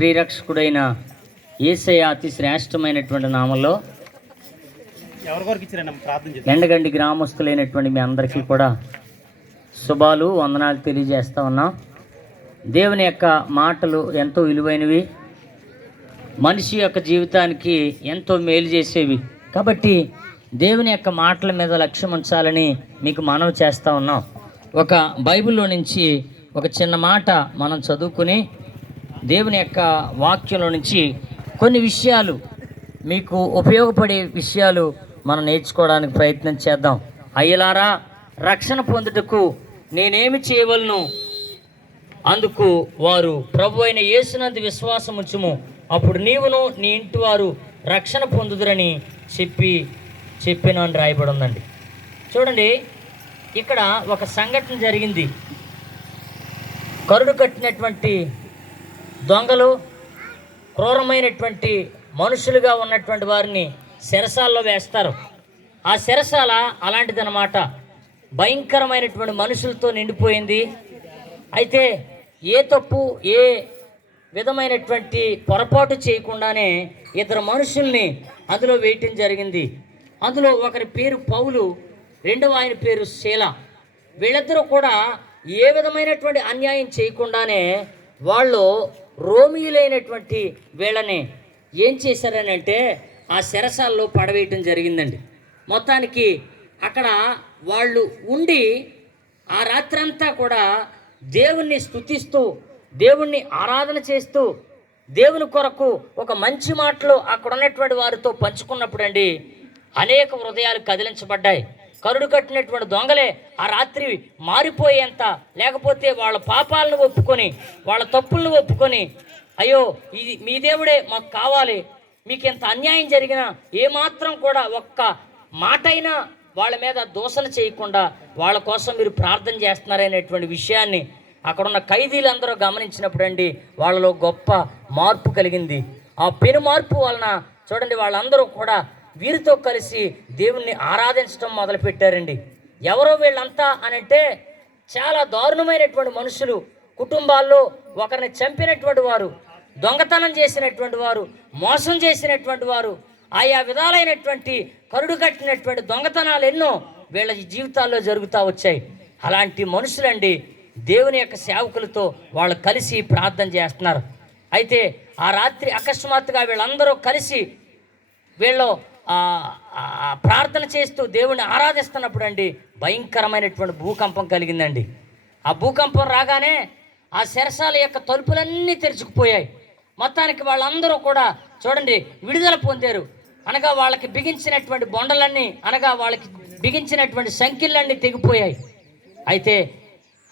ప్రియరక్షకుడైన యేసయ్య అతి శ్రేష్టమైనటువంటి నామంలో ఎండగండి గ్రామస్తులైనటువంటి మీ అందరికీ కూడా శుభాలు వందనాలు తెలియజేస్తా ఉన్నాం. దేవుని యొక్క మాటలు ఎంతో విలువైనవి, మనిషి యొక్క జీవితానికి ఎంతో మేలు చేసేవి. కాబట్టి దేవుని యొక్క మాటల మీద లక్ష్యం ఉంచాలని మీకు మనవి చేస్తూ ఉన్నాం. ఒక బైబిల్లో నుంచి ఒక చిన్న మాట మనం చదువుకుని దేవుని యొక్క వాక్యంలో నుంచి కొన్ని విషయాలు, మీకు ఉపయోగపడే విషయాలు మనం నేర్చుకోవడానికి ప్రయత్నం చేద్దాం. అయ్యలారా, రక్షణ పొందుటకు నేనేమి చేయవలను? అందుకు వారు ప్రభు అయిన యేసునందు విశ్వాసం ఉంచుము, అప్పుడు నీవును నీ ఇంటి వారు రక్షణ పొందుదురని చెప్పిన అని రాయబడి ఉందండి. చూడండి, ఇక్కడ ఒక సంఘటన జరిగింది. కరుడు కట్టినటువంటి దొంగలు, క్రూరమైనటువంటి మనుషులుగా ఉన్నటువంటి వారిని చెరసాల్లో వేస్తారు. ఆ చెరసాల అలాంటిదన్నమాట, భయంకరమైనటువంటి మనుషులతో నిండిపోయింది. అయితే ఏ తప్పు, ఏ విధమైనటువంటి పొరపాటు చేయకుండానే ఇద్దరు మనుషుల్ని అందులో వేయటం జరిగింది. అందులో ఒకరి పేరు పౌలు, రెండవ ఆయన పేరు శీల. వీళ్ళిద్దరూ కూడా ఏ విధమైనటువంటి అన్యాయం చేయకుండానే వాళ్ళు రోమియులైనటువంటి వీళ్ళని ఏం చేశారని అంటే ఆ చెరసాల్లో పడవేయటం జరిగిందండి. మొత్తానికి అక్కడ వాళ్ళు ఉండి ఆ రాత్రంతా కూడా దేవుణ్ణి స్తుతిస్తూ, దేవుణ్ణి ఆరాధన చేస్తూ, దేవుని కొరకు ఒక మంచి మాటలు అక్కడ ఉన్నటువంటి వారితో పంచుకున్నప్పుడు అండి అనేక హృదయాలు కదిలించబడ్డాయి. కరుడు కట్టినటువంటి దొంగలే ఆ రాత్రి మారిపోయేంత, లేకపోతే వాళ్ళ పాపాలను ఒప్పుకొని, వాళ్ళ తప్పులను ఒప్పుకొని, అయ్యో ఇది మీ దేవుడే మాకు కావాలి, మీకు ఎంత అన్యాయం జరిగినా ఏమాత్రం కూడా ఒక్క మాటైనా వాళ్ళ మీద దూషణ చేయకుండా వాళ్ళ కోసం మీరు ప్రార్థన చేస్తున్నారనేటువంటి విషయాన్ని అక్కడున్న ఖైదీలందరూ గమనించినప్పుడు అండి వాళ్ళలో గొప్ప మార్పు కలిగింది. ఆ పెను మార్పు వలన చూడండి వాళ్ళందరూ కూడా వీరితో కలిసి దేవుణ్ణి ఆరాధించడం మొదలుపెట్టారండి. ఎవరో వీళ్ళంతా అనంటే చాలా దారుణమైనటువంటి మనుషులు, కుటుంబాల్లో ఒకరిని చంపినటువంటి వారు, దొంగతనం చేసినటువంటి వారు, మోసం చేసినటువంటి వారు, ఆయా విధాలైనటువంటి కరుడు కట్టినటువంటి దొంగతనాలు ఎన్నో వీళ్ళ జీవితాల్లో జరుగుతూ వచ్చాయి. అలాంటి మనుషులండి దేవుని యొక్క సేవకులతో వాళ్ళు కలిసి ప్రార్థన చేస్తున్నారు. అయితే ఆ రాత్రి అకస్మాత్తుగా వీళ్ళందరూ కలిసి వీళ్ళు ప్రార్థన చేస్తూ దేవుణ్ణి ఆరాధిస్తున్నప్పుడు అండి భయంకరమైనటువంటి భూకంపం కలిగిందండి. ఆ భూకంపం రాగానే ఆ చెరసాల యొక్క తలుపులన్నీ తెరుచుకుపోయాయి. మొత్తానికి వాళ్ళందరూ కూడా చూడండి విడుదల పొందారు. అనగా వాళ్ళకి బిగించినటువంటి బొండలన్నీ, అనగా వాళ్ళకి బిగించినటువంటి సంఖ్యలన్నీ తెగిపోయాయి. అయితే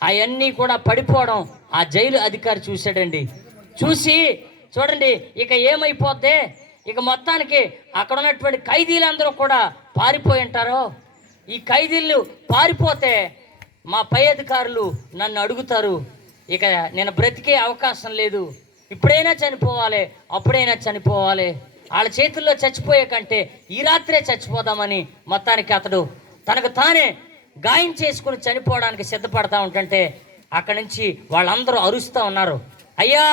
అవన్నీ కూడా పడిపోవడం ఆ జైలు అధికారి చూశాడండి. చూసి చూడండి ఇక ఏమైపోద్ది, ఇక మొత్తానికి అక్కడ ఉన్నటువంటి ఖైదీలందరూ కూడా పారిపోయి ఉంటారో, ఈ ఖైదీలు పారిపోతే మా పై అధికారులు నన్ను అడుగుతారు, ఇక నేను బ్రతికే అవకాశం లేదు, ఇప్పుడైనా చనిపోవాలి, అప్పుడైనా చనిపోవాలి, వాళ్ళ చేతుల్లో చచ్చిపోయే కంటే ఈ రాత్రే చచ్చిపోదామని మొత్తానికి అతడు తనకు తానే గాయం చేసుకుని చనిపోవడానికి సిద్ధపడతా ఉంటుంటే అక్కడి నుంచి వాళ్ళందరూ అరుస్తూ ఉన్నారు, అయ్యా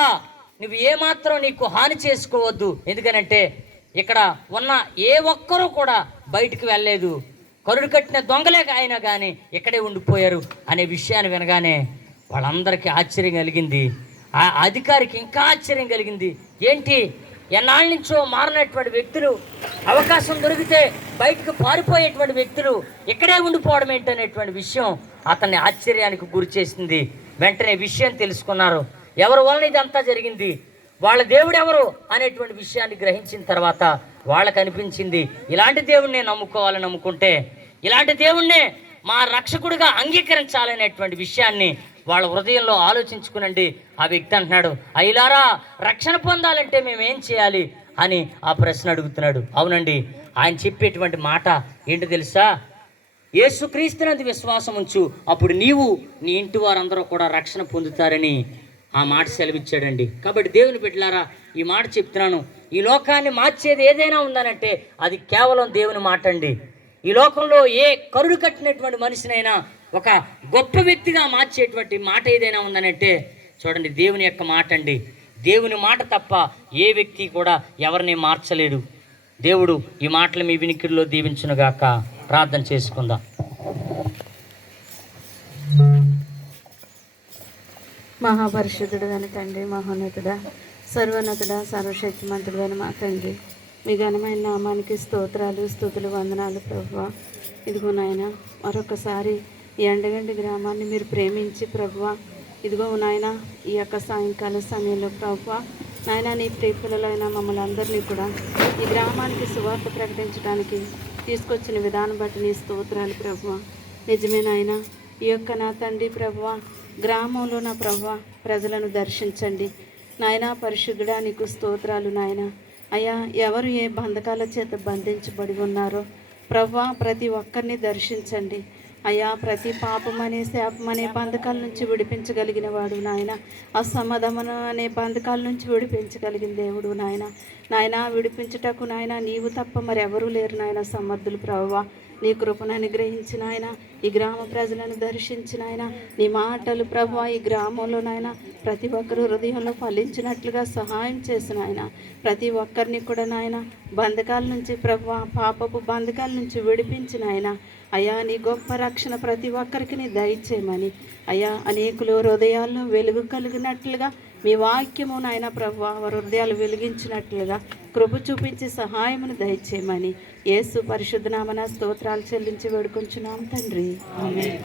నువ్వు ఏమాత్రం నీకు హాని చేసుకోవద్దు, ఎందుకనంటే ఇక్కడ ఉన్న ఏ ఒక్కరూ కూడా బయటికి వెళ్ళలేదు, కరుడు కట్టిన దొంగలే అయినా కానీ ఇక్కడే ఉండిపోయారు అనే విషయాన్ని వినగానే వాళ్ళందరికీ ఆశ్చర్యం కలిగింది. ఆ అధికారికి ఇంకా ఆశ్చర్యం కలిగింది. ఏంటి, ఎన్నాళ్ళ నుంచో మారినటువంటి వ్యక్తులు, అవకాశం దొరికితే బయటకు పారిపోయేటువంటి వ్యక్తులు ఇక్కడే ఉండిపోవడం ఏంటనేటువంటి విషయం అతన్ని ఆశ్చర్యానికి గురి చేసింది. వెంటనే విషయం తెలుసుకున్నారు, ఎవరి వలన ఇదంతా జరిగింది, వాళ్ళ దేవుడు ఎవరు అనేటువంటి విషయాన్ని గ్రహించిన తర్వాత వాళ్ళకు అనిపించింది, ఇలాంటి దేవుణ్ణే నమ్ముకుంటే ఇలాంటి దేవుణ్ణే మా రక్షకుడిగా అంగీకరించాలనేటువంటి విషయాన్ని వాళ్ళ హృదయంలో ఆలోచించుకునండి. ఆ వ్యక్తి అంటున్నాడు, అయ్యలారా రక్షణ పొందాలంటే మేమేం చేయాలి అని ఆ ప్రశ్న అడుగుతున్నాడు. అవునండి, ఆయన చెప్పేటువంటి మాట ఏంటో తెలుసా, యేసుక్రీస్తునందు విశ్వాసం ఉంచు, అప్పుడు నీవు నీ ఇంటి వారందరూ కూడా రక్షణ పొందుతారని ఆ మాట సెలవిచ్చాడండి. కాబట్టి దేవుని బిడ్డలారా ఈ మాట చెప్తున్నాను, ఈ లోకాన్ని మార్చేది ఏదైనా ఉందనంటే అది కేవలం దేవుని మాట అండి. ఈ లోకంలో ఏ కరుడు కట్టినటువంటి మనిషినైనా ఒక గొప్ప వ్యక్తిగా మార్చేటువంటి మాట ఏదైనా ఉందనంటే చూడండి దేవుని యొక్క మాట అండి. దేవుని మాట తప్ప ఏ వ్యక్తి కూడా ఎవరిని మార్చలేడు. దేవుడు ఈ మాటలు మీ వినికిడిలో దీవించునుగాక. ప్రార్థన చేసుకుందాం. మహాపరిశుద్ధుడు అని తండ్రి, మహోన్నతుడా, సర్వోన్నతుడా, సర్వశక్తిమంతుడు అని మా తండ్రి, మీ ఘనమైన నామానికి స్తోత్రాలు, స్తుతులు, వందనాలు ప్రభువా. ఇదిగో నాయన, మరొకసారి ఈ ఎండగండి గ్రామాన్ని మీరు ప్రేమించి ప్రభువా, ఇదిగో నాయన ఈ యొక్క సాయంకాల సమయంలో ప్రభువా, నాయన నీ ప్రియపిల్లలైన మమ్మల్ని అందరినీ కూడా ఈ గ్రామానికి సువార్త ప్రకటించడానికి తీసుకొచ్చిన విధానం బట్టి నీ స్తోత్రాలు ప్రభువా. నిజమే నాయన, ఈ యొక్క నా తండ్రి ప్రభువా, గ్రామంలో నా ప్రభువా ప్రజలను దర్శించండి నాయన. పరిశుద్ధుడా నీకు స్తోత్రాలు నాయన. అయ్యా, ఎవరు ఏ బంధకాల చేత బంధించబడి ఉన్నారో ప్రభువా ప్రతి ఒక్కరిని దర్శించండి అయ్యా. ప్రతి పాపమనే శాపమనే బంధకాల నుంచి విడిపించగలిగిన వాడు నాయన. అసమాధానం అనే బంధకాల నుంచి విడిపించగలిగిన దేవుడు నాయన. నాయన విడిపించుటకు నాయన నీవు తప్ప మరెవరూ లేరు నాయన, సమర్థులు ప్రభువా. నీ కృపను అనుగ్రహించిన ఆయన ఈ గ్రామ ప్రజలను దర్శించిన ఆయన నీ మాటలు ప్రభువా ఈ గ్రామంలో నాయన ప్రతి ఒక్కరు హృదయంలో ఫలించినట్లుగా సహాయం చేసిన ఆయన ప్రతి ఒక్కరిని కూడా నాయన బంధకాల నుంచి ప్రభువా పాపపు బంధకాల నుంచి విడిపించిన ఆయన అయ్యా. నీ గొప్ప రక్షణ ప్రతి ఒక్కరికి నీ దయచేయమని అయ్యా. అనేకులు హృదయాల్లో వెలుగు కలిగినట్లుగా మీ వాక్యము నాయన ప్రభువా వారి హృదయాలు వెలిగించినట్లుగా కృప చూపించి సహాయమును దయచేయమని యేసు పరిశుద్ధ నామమున స్తోత్రాలు చెల్లించి వేడుకొంచున్నాం తండ్రి. ఆమేన్.